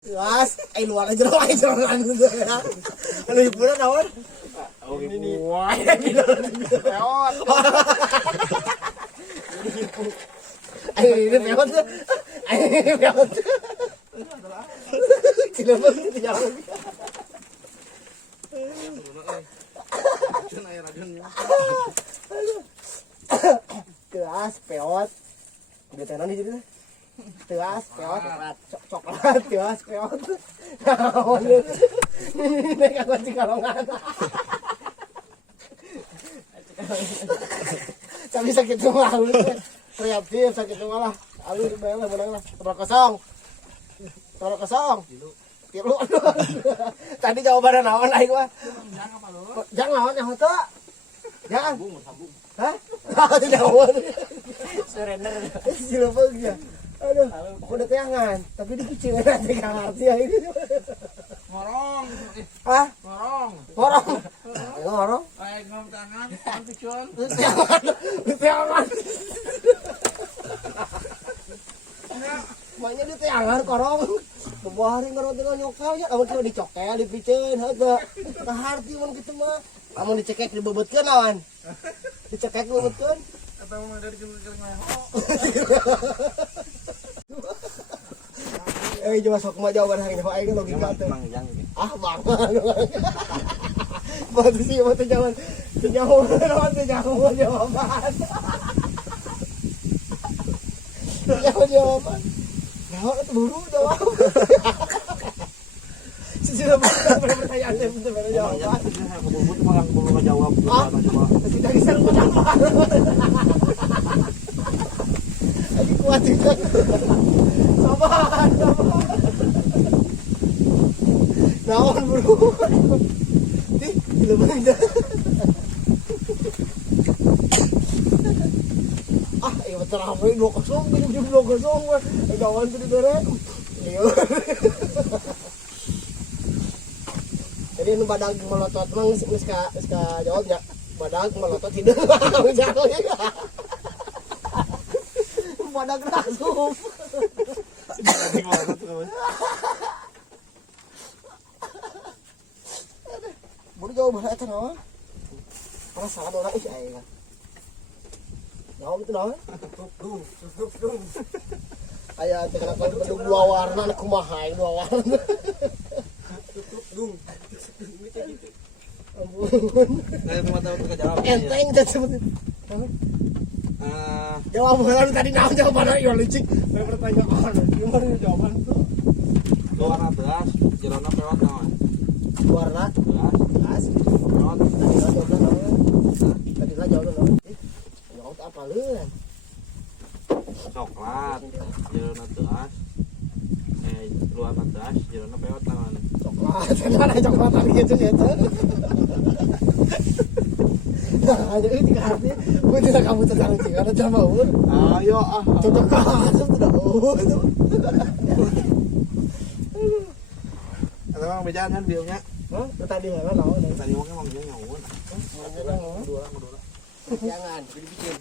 Mas, luar aja lah jangan gitu ya. Anu hiburan naon? Oh, ini. Wah, ini. Peot. Ini peot. Ini peot. Cilebeng itu jauh. Kelas peot. Udah tenan di situ. Telas peot coklat telas peot. Naon ini kagak cikalongan. Tapi sakit semua kreatif sakit semua lah. Alur bayang lah menang lah. Tolong kosong. Tilu. Tadi jawabannya naon aing mah. Jangan naon yang hoto. Jangan. Sambung. Hah? Naon. Surrender. Cilebeng ya. Aduh, aku udah teangan, tapi dikucingin aja gak ngerti ya ini. Ngorong. Hah? Ngorong. Ngorong? Kayak ngom tangan, nanti cuan. Teangan. Makanya di teangan korong. Kebaharin korong tinggal nyokelnya, kamu cuma dicokel, dipicen, ada. Keharti man gitu mah. Kamu dicekek dibebetkan awan. Dicekek dibebetkan. Atau mau dari kering-kering leho. Coba sok mah jawaban hari ini, aing logika teh. Ah, bang. Batu sih batu jawaban. Jawaban. Jawaban. Nah, itu buru jawab. Sudah pertanyaan bener jawaban. Keburu tuh malah keburu ngejawab. Coba. Tidak bisa menjawab. Lagi kuat juga. Sabar. Naon buru. Ih, belum ada. Iya betul apa ini 2-0, ini jam 2-0 weh. Gawan tuh diberek. Liur. Jadi nu badag melotot mah geus ka jawabnya. Badag melotot hideung. Badag langsung. Buru jawaban eta naon? Perasaan orang ih aya. Naon itu naon? Tutup. Aya teh kana pendung dua warna kumaha dua warna. Tutup. Ampun. Saya cuma tahu kejawab. Enteng teh sebut. Jawaban tadi naon jawabanna ieu licik. Pertanyaan. Gimana jawaban tuh? Warna beras, jerona peot naon? Warna Beras, peot. Tadi lah jawabna naon? Jawab apa leun? coklat, jerona beras. Luarna beras, jerona peot naon? Coklat, mana coklatan gitu sih itu. Nah, jadi tiga arti, gue tidak kamu tentang tiga, ada coba ur. Ayo Cocok banget, sudah ur. Atau orang bejaan kan biungnya? Hah? Tadi mana lawan? Tadi ngomongnya mau nyawun. Dua. Jangan, jadi bikin.